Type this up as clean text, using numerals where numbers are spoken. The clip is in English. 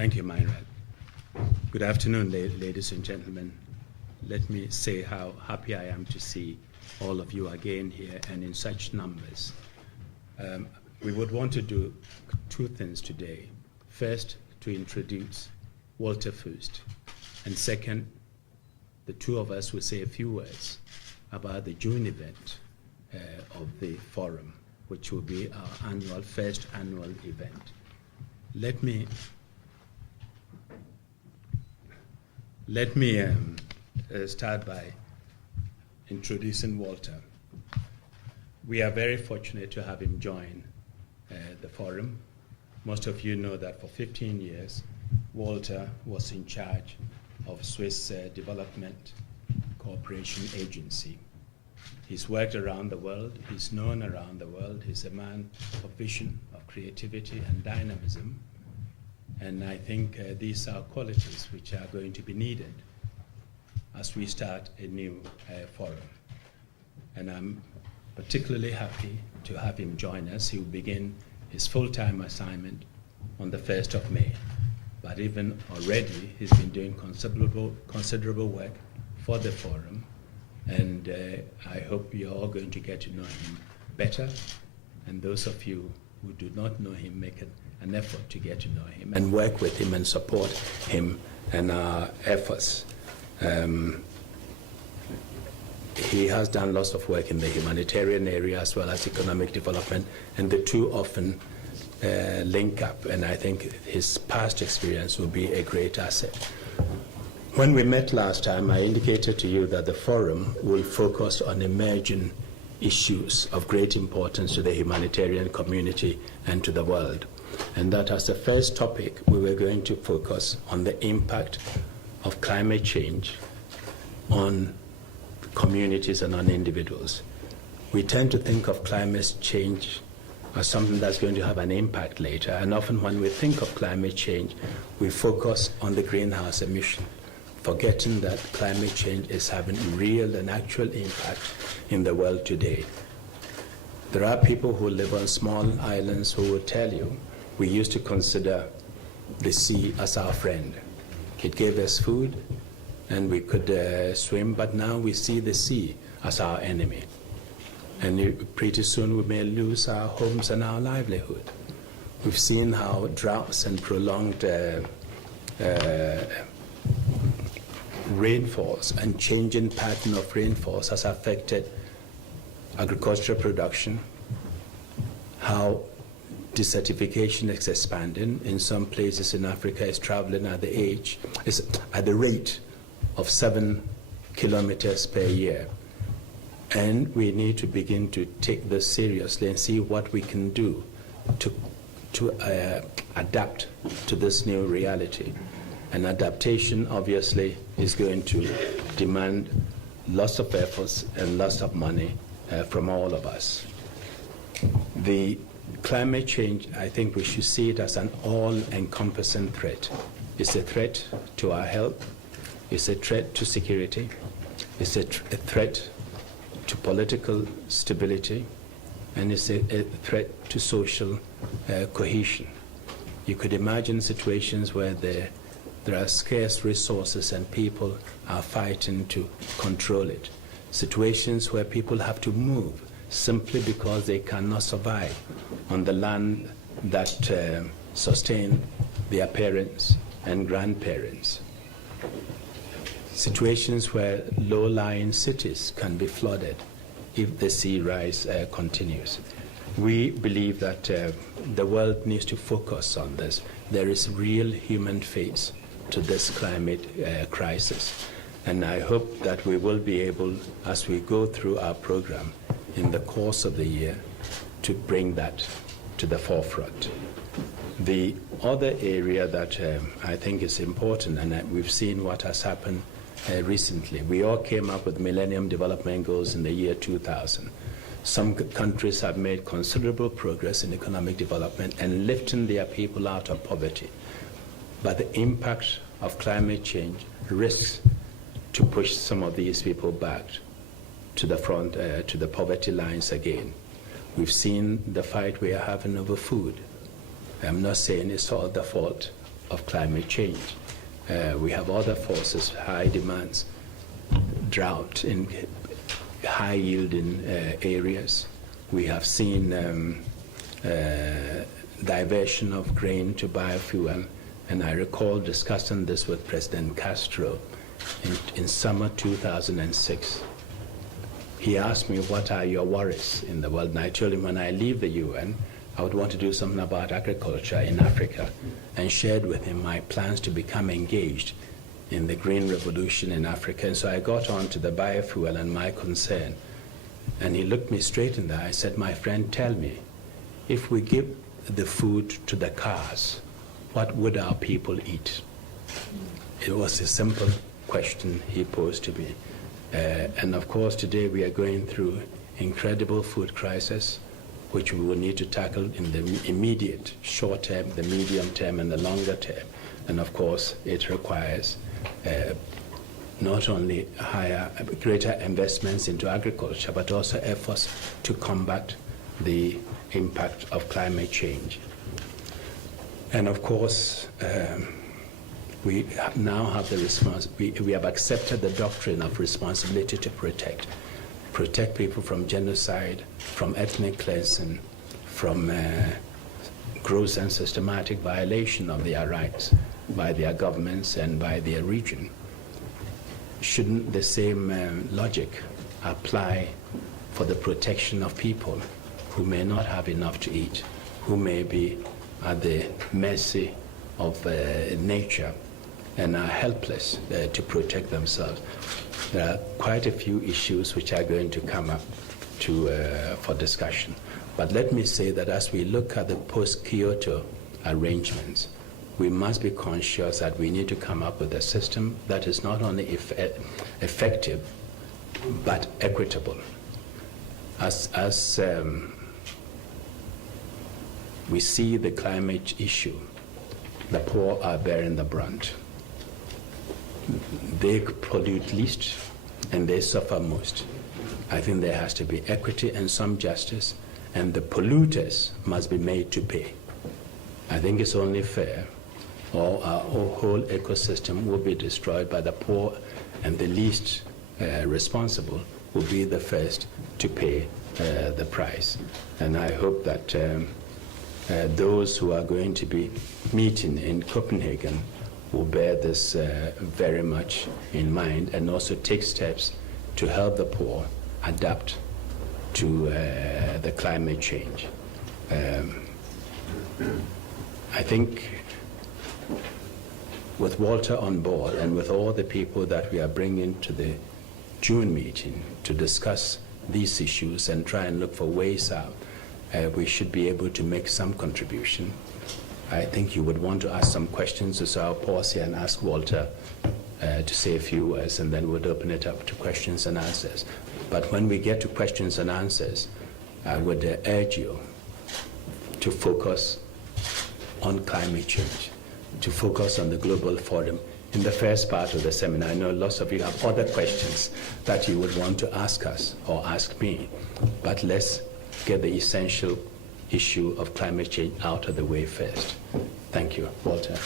Thank you, Myra. Good afternoon, ladies and gentlemen. Let me say how happy I am to see all of you again here and in such numbers. We would want to do two things today. First, to introduce Walter Fust, and second, the two of us will say a few words about the June event of the forum, which will be our first annual event. Let me start by introducing Walter. We are very fortunate to have him join the forum. Most of you know that for 15 years, Walter was in charge of Swiss Development Cooperation Agency. He's worked around the world, he's known around the world, he's a man of vision, of creativity and dynamism. And I think these are qualities which are going to be needed as we start a new forum. And I'm particularly happy to have him join us. He will begin his full-time assignment on the 1st of May. But even already, he's been doing considerable work for the forum. And I hope you're all going to get to know him better. And those of you who do not know him, make an effort to get to know him and work with him and support him and our efforts. He has done lots of work in the humanitarian area as well as economic development, and the two often link up, and I think his past experience will be a great asset. When we met last time, I indicated to you that the forum will focus on emerging issues of great importance to the humanitarian community and to the world, and that as the first topic, we were going to focus on the impact of climate change on communities and on individuals. We tend to think of climate change as something that's going to have an impact later, and often when we think of climate change, we focus on the greenhouse emission, forgetting that climate change is having real and actual impact in the world today. There are people who live on small islands who will tell you, we used to consider the sea as our friend. It gave us food, and we could swim, but now we see the sea as our enemy. And pretty soon we may lose our homes and our livelihood. We've seen how droughts and prolonged rainfalls and changing pattern of rainfalls has affected agricultural production, how desertification is expanding. In some places in Africa, it's traveling at the rate of 7 kilometers per year. And we need to begin to take this seriously and see what we can do to adapt to this new reality. And adaptation, obviously, is going to demand lots of efforts and lots of money from all of us. The climate change, I think we should see it as an all-encompassing threat. It's a threat to our health, it's a threat to security, it's a threat to political stability, and it's a threat to social cohesion. You could imagine situations where there are scarce resources and people are fighting to control it. Situations where people have to move simply because they cannot survive on the land that sustained their parents and grandparents. Situations where low-lying cities can be flooded if the sea rise continues. We believe that the world needs to focus on this. There is real human face to this climate crisis. And I hope that we will be able, as we go through our program in the course of the year, to bring that to the forefront. The other area that I think is important, and we've seen what has happened recently. We all came up with Millennium Development Goals in the year 2000. Some countries have made considerable progress in economic development and lifting their people out of poverty. But the impact of climate change risks to push some of these people back to the front, to the poverty lines again. We've seen the fight we are having over food. I'm not saying it's all the fault of climate change. We have other forces, high demands, drought in high-yielding areas. We have seen diversion of grain to biofuel, and I recall discussing this with President Castro in summer 2006. He asked me, what are your worries in the world? And I told him when I leave the UN, I would want to do something about agriculture in Africa, and shared with him my plans to become engaged in the green revolution in Africa. And so I got on to the biofuel and my concern. And he looked me straight in the eye. I said, my friend, tell me, if we give the food to the cars, what would our people eat? It was a simple question he posed to me. And of course, today we are going through incredible food crisis, which we will need to tackle in the immediate short term, the medium term, and the longer term. And of course, it requires not only greater investments into agriculture, but also efforts to combat the impact of climate change. And of course, we now have the we have accepted the doctrine of responsibility to protect people from genocide, from ethnic cleansing, from gross and systematic violation of their rights by their governments and by their region. Shouldn't the same logic apply for the protection of people who may not have enough to eat, who may be at the mercy of nature and are helpless to protect themselves? There are quite a few issues which are going to come up for discussion. But let me say that as we look at the post-Kyoto arrangements, we must be conscious that we need to come up with a system that is not only effective, but equitable. As we see the climate issue, the poor are bearing the brunt. They pollute least and they suffer most. I think there has to be equity and some justice, and the polluters must be made to pay. I think it's only fair, or our whole ecosystem will be destroyed by the poor, and the least responsible will be the first to pay the price. And I hope that those who are going to be meeting in Copenhagen will bear this very much in mind, and also take steps to help the poor adapt to the climate change. I think with Walter on board and with all the people that we are bringing to the June meeting to discuss these issues and try and look for ways out, we should be able to make some contribution. I think you would want to ask some questions, so I'll pause here and ask Walter to say a few words, and then we'll open it up to questions and answers. But when we get to questions and answers, I would urge you to focus on climate change, to focus on the global forum. In the first part of the seminar, I know lots of you have other questions that you would want to ask us or ask me, but let's get the essential issue of climate change out of the way first. Thank you. Walter.